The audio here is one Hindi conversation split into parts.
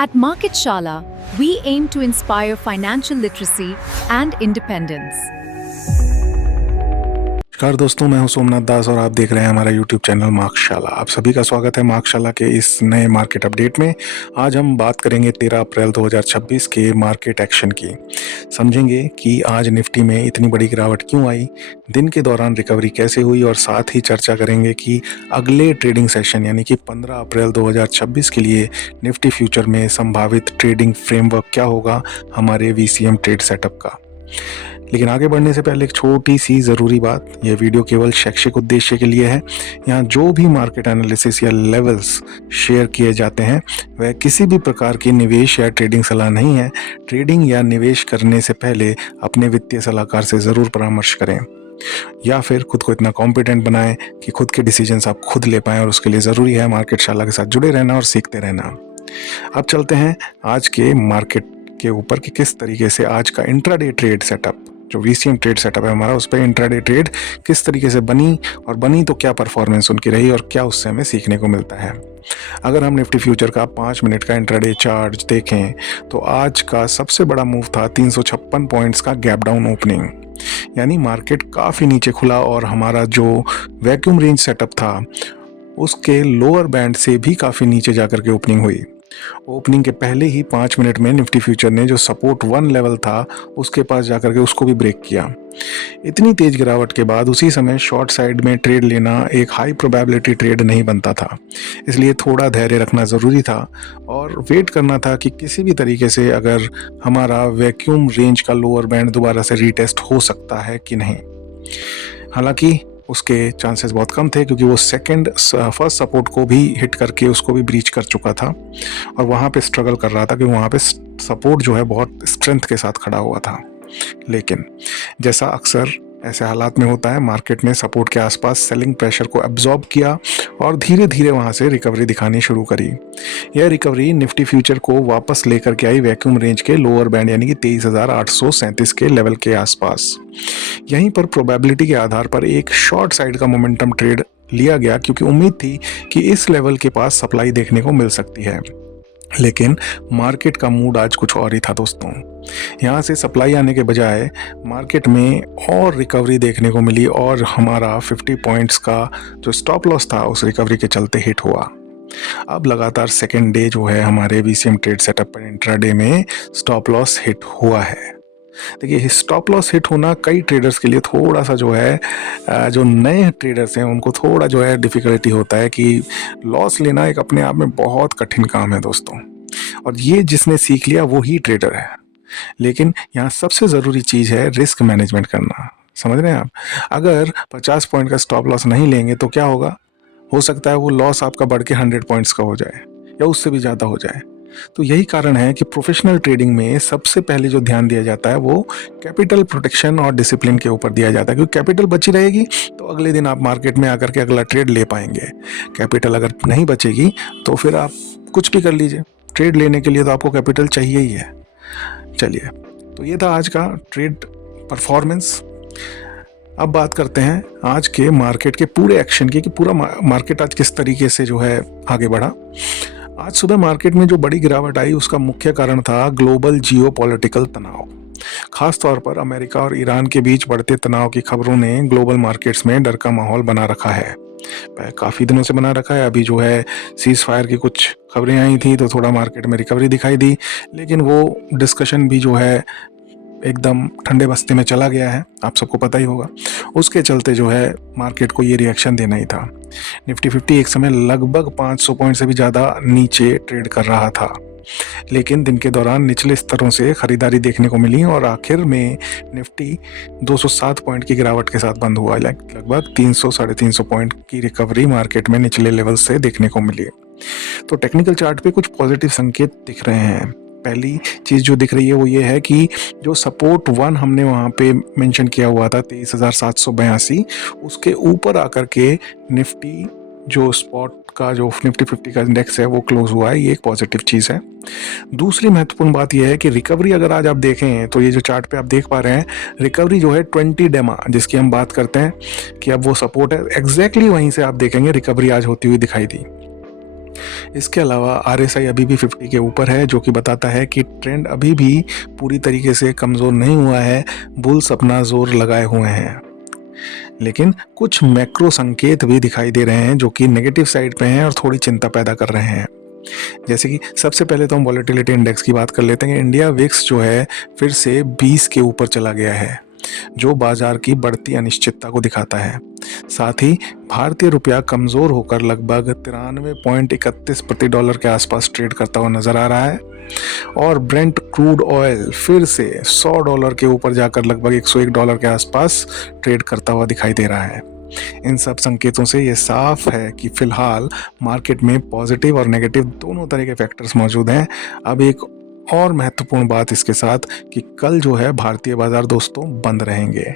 At Market Shala, we aim to inspire financial literacy and independence. नमस्कार दोस्तों, मैं हूं सोमनाथ दास और आप देख रहे हैं हमारा YouTube चैनल मार्कशाला। आप सभी का स्वागत है मार्कशाला के इस नए मार्केट अपडेट में। आज हम बात करेंगे 13 अप्रैल 2026 के मार्केट एक्शन की। समझेंगे कि आज निफ्टी में इतनी बड़ी गिरावट क्यों आई, दिन के दौरान रिकवरी कैसे हुई और साथ ही चर्चा करेंगे कि अगले ट्रेडिंग सेशन यानी कि 15 अप्रैल 2026 के लिए निफ्टी फ्यूचर में संभावित ट्रेडिंग फ्रेमवर्क क्या होगा हमारे VCM ट्रेड सेटअप का। लेकिन आगे बढ़ने से पहले एक छोटी सी ज़रूरी बात, यह वीडियो केवल शैक्षिक उद्देश्य के लिए है। यहाँ जो भी मार्केट एनालिसिस या लेवल्स शेयर किए जाते हैं वह किसी भी प्रकार की निवेश या ट्रेडिंग सलाह नहीं है। ट्रेडिंग या निवेश करने से पहले अपने वित्तीय सलाहकार से ज़रूर परामर्श करें या फिर खुद को इतना कॉम्पिटेंट बनाएं कि खुद के डिसीजंस आप खुद ले पाएं, और उसके लिए ज़रूरी है मार्केट शाला के साथ जुड़े रहना और सीखते रहना। अब चलते हैं आज के मार्केट के ऊपर कि किस तरीके से आज का इंट्राडे ट्रेड सेटअप, जो VCM ट्रेड सेटअप है हमारा, उस पर इंट्राडे ट्रेड किस तरीके से बनी और बनी तो क्या परफॉर्मेंस उनकी रही और क्या उससे हमें सीखने को मिलता है। अगर हम निफ्टी फ्यूचर का 5 मिनट का इंट्राडे चार्ट देखें तो आज का सबसे बड़ा मूव था 356 पॉइंट्स का गैप डाउन ओपनिंग, यानी मार्केट काफ़ी नीचे खुला और हमारा जो वैक्यूम रेंज सेटअप था उसके लोअर बैंड से भी काफ़ी नीचे जाकर के ओपनिंग हुई। ओपनिंग के पहले ही 5 मिनट में निफ्टी फ्यूचर ने जो सपोर्ट 1 लेवल था उसके पास जाकर के उसको भी ब्रेक किया। इतनी तेज गिरावट के बाद उसी समय शॉर्ट साइड में ट्रेड लेना एक हाई प्रोबेबिलिटी ट्रेड नहीं बनता था, इसलिए थोड़ा धैर्य रखना ज़रूरी था और वेट करना था कि किसी भी तरीके से अगर हमारा वैक्यूम रेंज का लोअर बैंड दोबारा से रीटेस्ट हो सकता है कि नहीं। हालांकि उसके चांसेस बहुत कम थे क्योंकि वो फर्स्ट सपोर्ट को भी हिट करके उसको भी ब्रीच कर चुका था और वहाँ पे स्ट्रगल कर रहा था क्योंकि वहाँ पे सपोर्ट जो है बहुत स्ट्रेंथ के साथ खड़ा हुआ था। लेकिन जैसा अक्सर ऐसे हालात में होता है, मार्केट ने सपोर्ट के आसपास सेलिंग प्रेशर को एब्जॉर्ब किया और धीरे धीरे वहाँ से रिकवरी दिखानी शुरू करी। यह रिकवरी निफ्टी फ्यूचर को वापस लेकर के आई वैक्यूम रेंज के लोअर बैंड यानी कि 23,837 के लेवल के आसपास। यहीं पर प्रोबेबिलिटी के आधार पर एक शॉर्ट साइड का मोमेंटम ट्रेड लिया गया क्योंकि उम्मीद थी कि इस लेवल के पास सप्लाई देखने को मिल सकती है। लेकिन मार्केट का मूड आज कुछ और ही था दोस्तों। यहाँ से सप्लाई आने के बजाय मार्केट में और रिकवरी देखने को मिली और हमारा 50 पॉइंट्स का जो स्टॉप लॉस था उस रिकवरी के चलते हिट हुआ। अब लगातार सेकेंड डे जो है हमारे VCM ट्रेड सेटअप पर इंट्राडे में स्टॉप लॉस हिट हुआ है। देखिए, स्टॉप लॉस हिट होना कई ट्रेडर्स के लिए थोड़ा सा जो है, जो नए ट्रेडर्स हैं उनको थोड़ा जो है डिफ़िकल्टी होता है कि लॉस लेना एक अपने आप में बहुत कठिन काम है दोस्तों, और ये जिसने सीख लिया वो ही ट्रेडर है। लेकिन यहाँ सबसे ज़रूरी चीज़ है रिस्क मैनेजमेंट करना। समझ रहे हैं आप? अगर 50 पॉइंट का स्टॉप लॉस नहीं लेंगे तो क्या होगा, हो सकता है वो लॉस आपका बढ़ के 100 पॉइंट्स का हो जाए या उससे भी ज़्यादा हो जाए। तो यही कारण है कि प्रोफेशनल ट्रेडिंग में सबसे पहले जो ध्यान दिया जाता है वो कैपिटल प्रोटेक्शन और डिसिप्लिन के ऊपर दिया जाता है, क्योंकि कैपिटल बची रहेगी तो अगले दिन आप मार्केट में आकर के अगला ट्रेड ले पाएंगे। कैपिटल अगर नहीं बचेगी तो फिर आप कुछ भी कर लीजिए, ट्रेड लेने के लिए तो आपको कैपिटल चाहिए ही है। चलिए, तो ये था आज का ट्रेड परफॉर्मेंस। अब बात करते हैं आज के मार्केट के पूरे एक्शन की कि पूरा मार्केट आज किस तरीके से जो है आगे बढ़ा। आज सुबह मार्केट में जो बड़ी गिरावट आई उसका मुख्य कारण था ग्लोबल जियोपॉलिटिकल तनाव। खास तौर पर अमेरिका और ईरान के बीच बढ़ते तनाव की खबरों ने ग्लोबल मार्केट्स में डर का माहौल बना रखा है। काफ़ी दिनों से बना रखा है। अभी जो है सीज फायर की कुछ खबरें आई थी तो थोड़ा मार्केट में रिकवरी दिखाई दी, लेकिन वो डिस्कशन भी जो है एकदम ठंडे बस्ते में चला गया है, आप सबको पता ही होगा। उसके चलते जो है मार्केट को ये रिएक्शन देना ही था। निफ्टी 50 एक समय लगभग 500 पॉइंट से भी ज़्यादा नीचे ट्रेड कर रहा था, लेकिन दिन के दौरान निचले स्तरों से खरीदारी देखने को मिली और आखिर में निफ्टी 207 पॉइंट की गिरावट के साथ बंद हुआ। लगभग 300-350 पॉइंट की रिकवरी मार्केट में निचले लेवल से देखने को मिली। तो टेक्निकल चार्ट पे कुछ पॉजिटिव संकेत दिख रहे हैं। पहली चीज़ जो दिख रही है वो ये है कि जो सपोर्ट 1 हमने वहाँ पे मेंशन किया हुआ था 23,782, उसके ऊपर आकर के निफ्टी जो स्पॉट का जो निफ्टी 50 का इंडेक्स है वो क्लोज हुआ है। ये एक पॉजिटिव चीज़ है। दूसरी महत्वपूर्ण बात यह है कि रिकवरी अगर आज आप देखें तो ये जो चार्ट पे आप देख पा रहे हैं, रिकवरी जो है 20 डेमा जिसकी हम बात करते हैं कि अब वो सपोर्ट है, एग्जैक्टली वहीं से आप देखेंगे रिकवरी आज होती हुई दिखाई दी। इसके अलावा आरएसआई अभी भी 50 के ऊपर है, जो कि बताता है कि ट्रेंड अभी भी पूरी तरीके से कमज़ोर नहीं हुआ है, बुल्स अपना जोर लगाए हुए हैं। लेकिन कुछ मैक्रो संकेत भी दिखाई दे रहे हैं जो कि नेगेटिव साइड पे हैं और थोड़ी चिंता पैदा कर रहे हैं। जैसे कि सबसे पहले तो हम वॉलेटिलिटी इंडेक्स की बात कर लेते हैं। इंडिया विक्स जो है फिर से 20 के ऊपर चला गया है, जो बाजार की बढ़ती अनिश्चितता को दिखाता है। साथ ही भारतीय रुपया कमजोर होकर लगभग 93.31 प्रति डॉलर के आसपास ट्रेड करता हुआ नजर आ रहा है और ब्रेंट क्रूड ऑयल फिर से $100 के ऊपर जाकर लगभग $101 के आसपास ट्रेड करता हुआ दिखाई दे रहा है। इन सब संकेतों से ये साफ है कि फिलहाल मार्केट में पॉजिटिव और नेगेटिव दोनों तरह के फैक्टर्स मौजूद हैं। अब एक और महत्वपूर्ण बात इसके साथ कि कल जो है भारतीय बाजार दोस्तों बंद रहेंगे,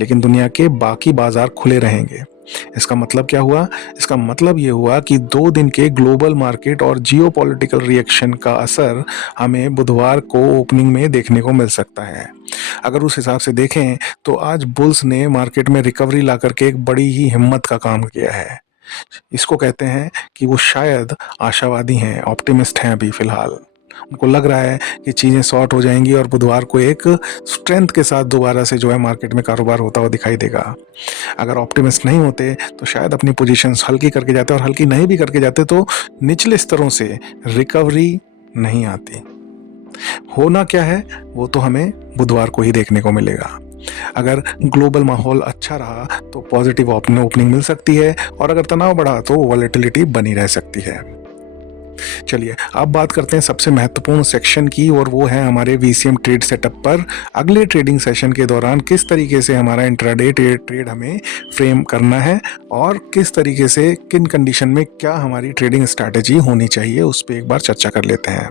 लेकिन दुनिया के बाकी बाजार खुले रहेंगे। इसका मतलब क्या हुआ? इसका मतलब ये हुआ कि 2 दिन के ग्लोबल मार्केट और जियोपॉलिटिकल रिएक्शन का असर हमें बुधवार को ओपनिंग में देखने को मिल सकता है। अगर उस हिसाब से देखें तो आज बुल्स ने मार्केट में रिकवरी ला करके एक बड़ी ही हिम्मत का काम किया है। इसको कहते हैं कि वो शायद आशावादी हैं, ऑप्टिमिस्ट हैं। अभी फिलहाल उनको लग रहा है कि चीज़ें सॉर्ट हो जाएंगी और बुधवार को एक स्ट्रेंथ के साथ दोबारा से जो है मार्केट में कारोबार होता हुआ दिखाई देगा। अगर ऑप्टिमिस्ट नहीं होते तो शायद अपनी पोजीशंस हल्की करके जाते, और हल्की नहीं भी करके जाते तो निचले स्तरों से रिकवरी नहीं आती। होना क्या है वो तो हमें बुधवार को ही देखने को मिलेगा। अगर ग्लोबल माहौल अच्छा रहा तो पॉजिटिव ओपनिंग मिल सकती है, और अगर तनाव बढ़ा तो वॉलेटिलिटी बनी रह सकती है। चलिए अब बात करते हैं सबसे महत्वपूर्ण सेक्शन की, और वो है हमारे वीसीएम ट्रेड सेटअप पर अगले ट्रेडिंग सेशन के दौरान किस तरीके से हमारा इंट्राडे ट्रेड हमें फ्रेम करना है और किस तरीके से किन कंडीशन में क्या हमारी ट्रेडिंग स्ट्रैटेजी होनी चाहिए, उस पर एक बार चर्चा कर लेते हैं।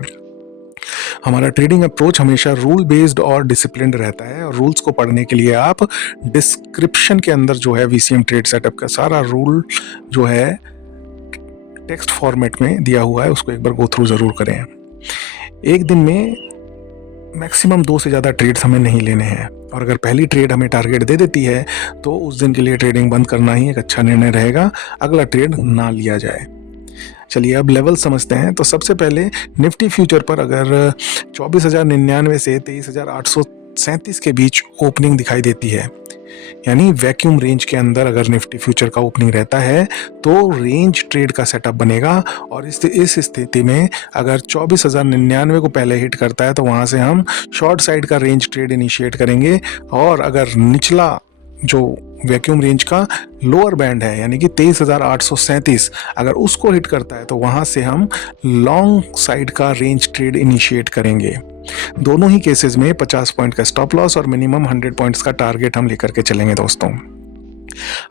हमारा ट्रेडिंग अप्रोच हमेशा रूल बेस्ड और डिसिप्लिन्ड रहता है, और रूल्स को पढ़ने के लिए आप डिस्क्रिप्शन के अंदर जो है वीसीएम ट्रेड सेटअप का सारा रूल जो है टेक्स्ट फॉर्मेट में दिया हुआ है, उसको एक बार गो थ्रू जरूर करें। एक दिन में मैक्सिमम 2 से ज़्यादा ट्रेड्स हमें नहीं लेने हैं, और अगर पहली ट्रेड हमें टारगेट दे देती है तो उस दिन के लिए ट्रेडिंग बंद करना ही एक अच्छा निर्णय रहेगा, अगला ट्रेड ना लिया जाए। चलिए अब लेवल समझते हैं। तो सबसे पहले निफ्टी फ्यूचर पर अगर 24,099 से 23,837 के बीच ओपनिंग दिखाई देती है, यानी वैक्यूम रेंज के अंदर अगर निफ्टी फ्यूचर का ओपनिंग रहता है तो रेंज ट्रेड का सेटअप बनेगा, और इस स्थिति में अगर 24,099 को पहले हिट करता है तो वहां से हम शॉर्ट साइड का रेंज ट्रेड इनिशिएट करेंगे, और अगर निचला जो वैक्यूम रेंज का लोअर बैंड है यानी कि 23,837 अगर उसको हिट करता है तो वहां से हम लॉन्ग साइड का रेंज ट्रेड इनिशिएट करेंगे। दोनों ही केसेस में 50 पॉइंट का स्टॉप लॉस और मिनिमम 100 पॉइंट्स का टारगेट हम लेकर के चलेंगे दोस्तों।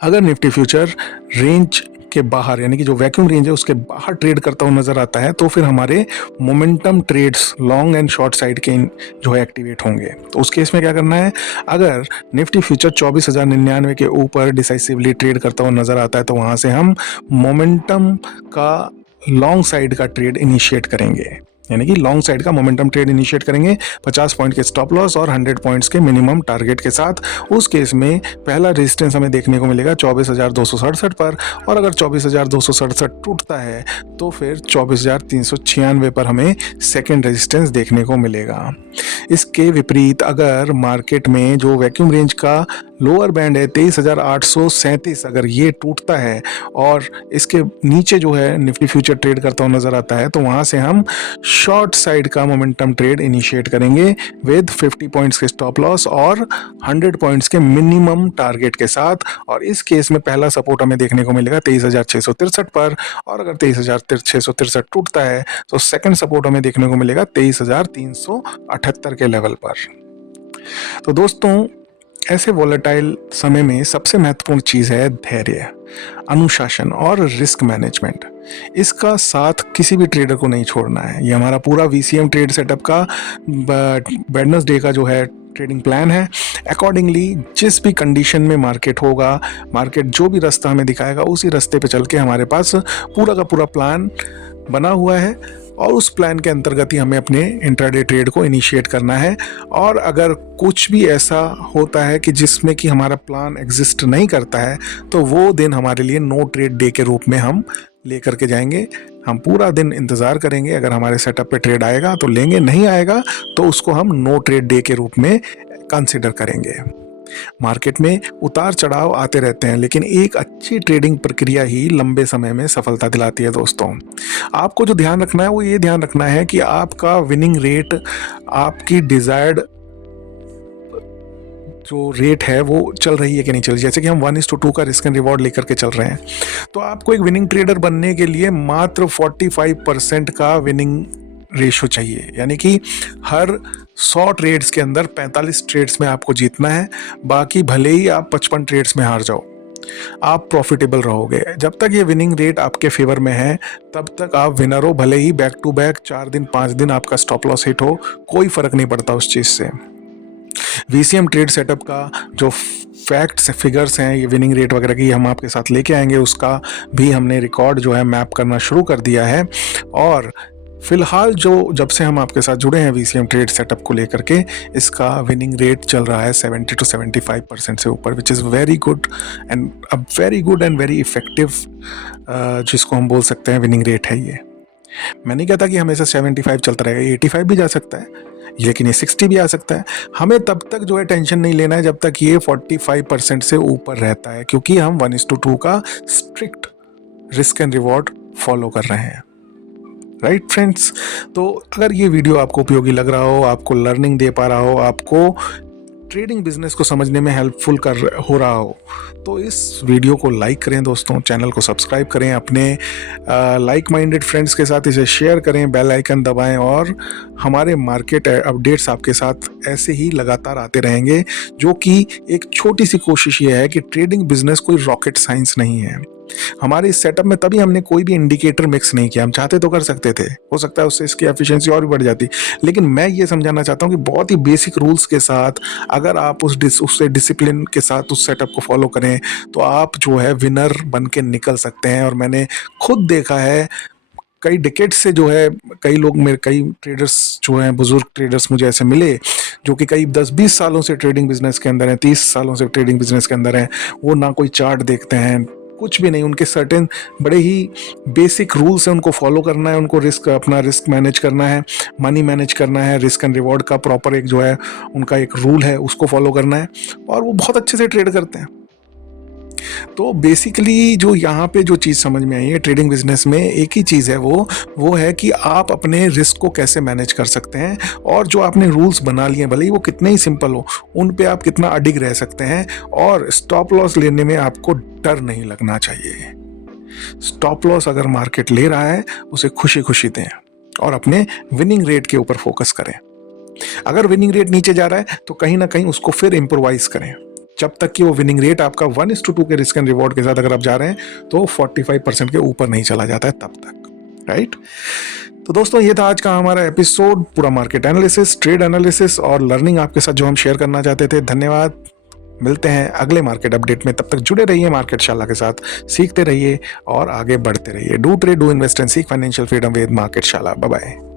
अगर निफ्टी फ्यूचर रेंज के बाहर यानी कि जो वैक्यूम रेंज है उसके बाहर ट्रेड करता हुआ नजर आता है तो फिर हमारे momentum trades long and short side के जो है एक्टिवेट होंगे। तो उस केस में क्या करना है, अगर निफ्टी फ्यूचर 24,099 के ऊपर डिसाइसिवली ट्रेड करता हुआ नजर आता है तो वहां से हम मोमेंटम का लॉन्ग साइड का ट्रेड इनिशिएट करेंगे, यानी कि लॉन्ग साइड का मोमेंटम ट्रेड इनिशिएट करेंगे 50 पॉइंट के स्टॉप लॉस और 100 पॉइंट्स के मिनिमम टारगेट के साथ। उस केस में पहला रेजिस्टेंस हमें देखने को मिलेगा 24,267 पर, और अगर 24,267 टूटता है तो फिर 24,396 पर हमें सेकेंड रेजिस्टेंस देखने को मिलेगा। इसके विपरीत अगर मार्केट में जो वैक्यूम रेंज का लोअर बैंड है 23,837 अगर ये टूटता है और इसके नीचे जो है निफ्टी फ्यूचर ट्रेड करता हुआ नजर आता है तो वहां से हम शॉर्ट साइड का मोमेंटम ट्रेड इनिशिएट करेंगे विद 50 पॉइंट्स के स्टॉप लॉस और 100 पॉइंट्स के मिनिमम टारगेट के साथ। और इस केस में पहला सपोर्ट हमें देखने को मिलेगा 23,663 पर, और अगर 23,663 टूटता है तो सेकंड सपोर्ट हमें देखने को मिलेगा 23,378 के लेवल पर। तो दोस्तों ऐसे वॉलेटाइल समय में सबसे महत्वपूर्ण चीज है धैर्य, अनुशासन और रिस्क मैनेजमेंट। इसका साथ किसी भी ट्रेडर को नहीं छोड़ना है। ये हमारा पूरा वीसीएम ट्रेड सेटअप का वेडनेसडे का जो है ट्रेडिंग प्लान है। अकॉर्डिंगली जिस भी कंडीशन में मार्केट होगा, मार्केट जो भी रास्ता हमें दिखाएगा उसी रास्ते पे चल के हमारे पास पूरा का पूरा प्लान बना हुआ है, और उस प्लान के अंतर्गत ही हमें अपने इंट्राडे ट्रेड को इनिशिएट करना है। और अगर कुछ भी ऐसा होता है कि जिसमें कि हमारा प्लान एग्जिस्ट नहीं करता है तो वो दिन हमारे लिए नो ट्रेड डे के रूप में हम लेकर के जाएंगे, हम पूरा दिन इंतज़ार करेंगे, अगर हमारे सेटअप पे ट्रेड आएगा तो लेंगे, नहीं आएगा तो उसको हम नो ट्रेड डे के रूप में कंसिडर करेंगे। मार्केट में उतार चढ़ाव आते रहते हैं, लेकिन एक अच्छी ट्रेडिंग प्रक्रिया ही लंबे समय में सफलता दिलाती है दोस्तों। आपको जो ध्यान रखना है वो ये ध्यान रखना है कि आपका विनिंग रेट, आपकी डिजायर्ड जो रेट है वो चल रही है कि नहीं चल रही। जैसे कि हम 1:2 का रिस्क एंड रिवॉर्ड लेकर के चल रहे हैं, तो आपको एक विनिंग ट्रेडर बनने के लिए मात्र 45% का विनिंग रेशो चाहिए, यानी कि हर 100 ट्रेड्स के अंदर 45 ट्रेड्स में आपको जीतना है। बाकी भले ही आप 55 ट्रेड्स में हार जाओ, आप प्रॉफिटेबल रहोगे। जब तक ये विनिंग रेट आपके फेवर में है तब तक आप विनर हो, भले ही बैक टू बैक 4 दिन 5 दिन आपका स्टॉप लॉस हिट हो, कोई फर्क नहीं पड़ता उस चीज़ से। वीसीएम ट्रेड सेटअप का जो फैक्ट्स फिगर्स हैं, ये विनिंग रेट वगैरह की हम आपके साथ लेके आएंगे, उसका भी हमने रिकॉर्ड जो है मैप करना शुरू कर दिया है। और फिलहाल जो जब से हम आपके साथ जुड़े हैं वीसीएम ट्रेड सेटअप को लेकर के, इसका विनिंग रेट चल रहा है 70 to 75% से ऊपर, which is very good and very effective, जिसको हम बोल सकते हैं विनिंग रेट है ये। मैं नहीं कहता कि हमेशा 75 चलता रहेगा, 85 भी जा सकता है, लेकिन ये 60 भी आ सकता है। हमें तब तक जो है टेंशन नहीं लेना है जब तक ये 45% से ऊपर रहता है, क्योंकि हम 1:2 का strict risk and reward follow कर रहे हैं। राइट फ्रेंड्स, तो अगर ये वीडियो आपको उपयोगी लग रहा हो, आपको लर्निंग दे पा रहा हो, आपको ट्रेडिंग बिजनेस को समझने में हेल्पफुल हो रहा हो, तो इस वीडियो को लाइक करें दोस्तों, चैनल को सब्सक्राइब करें, अपने लाइक माइंडेड फ्रेंड्स के साथ इसे शेयर करें, बेल आइकन दबाएं, और हमारे मार्केट अपडेट्स आपके साथ ऐसे ही लगातार आते रहेंगे। जो कि एक छोटी सी कोशिश ये है कि ट्रेडिंग बिजनेस कोई रॉकेट साइंस नहीं है। हमारे इस सेटअप में तभी हमने कोई भी इंडिकेटर मिक्स नहीं किया। हम चाहते तो कर सकते थे, हो सकता है उससे इसकी एफिशिएंसी और भी बढ़ जाती, लेकिन मैं ये समझाना चाहता हूँ कि बहुत ही बेसिक रूल्स के साथ अगर आप उससे डिसिप्लिन के साथ उस सेटअप को फॉलो करें तो आप जो है विनर बन के निकल सकते हैं। और मैंने खुद देखा है कई डिकेट से, जो है कई ट्रेडर्स जो हैं, बुजुर्ग ट्रेडर्स मुझे ऐसे मिले जो कि कई 10-20 सालों से ट्रेडिंग बिजनेस के अंदर हैं, 30 सालों से ट्रेडिंग बिजनेस के अंदर हैं। वो ना कोई चार्ट देखते हैं, कुछ भी नहीं, उनके सर्टेन बड़े ही बेसिक रूल्स हैं, उनको फॉलो करना है, उनको अपना रिस्क मैनेज करना है, मनी मैनेज करना है, रिस्क एंड रिवॉर्ड का प्रॉपर एक जो है उनका एक रूल है, उसको फॉलो करना है, और वो बहुत अच्छे से ट्रेड करते हैं। तो बेसिकली जो यहाँ पे जो चीज़ समझ में आई है ट्रेडिंग बिजनेस में, एक ही चीज़ है, वो है कि आप अपने रिस्क को कैसे मैनेज कर सकते हैं, और जो आपने रूल्स बना लिए भले ही वो कितने ही सिंपल हो, उन पे आप कितना अडिग रह सकते हैं, और स्टॉप लॉस लेने में आपको डर नहीं लगना चाहिए। स्टॉप लॉस अगर मार्केट ले रहा है उसे खुशी खुशी दें, और अपने विनिंग रेट के ऊपर फोकस करें। अगर विनिंग रेट नीचे जा रहा है तो कहीं ना कहीं उसको फिर इम्प्रोवाइज करें, जब तक कि वो विनिंग रेट आपका 1:2 के रिस्क एंड रिवॉर्ड के साथ अगर आप जा रहे हैं तो 45% के ऊपर नहीं चला जाता है तब तक। राइट, तो दोस्तों ये था आज का हमारा एपिसोड, पूरा मार्केट एनालिसिस, ट्रेड एनालिसिस और लर्निंग आपके साथ जो हम शेयर करना चाहते थे। धन्यवाद, मिलते हैं अगले मार्केट अपडेट में। तब तक जुड़े रहिए मार्केट शाला के साथ, सीखते रहिए और आगे बढ़ते रहिए। Do trade, do invest and seek financial freedom with market Shala. Bye bye.